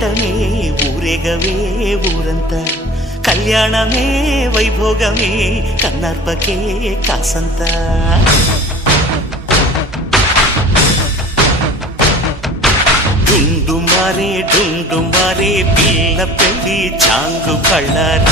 పేరంటమే ఊరేగవే ఊరంతా కళ్యాణమే వైభోగమే కన్నార్పకే కాసంతా డుండు మారే పిల్ల పెళ్ళి చాంగు కళ్ళారి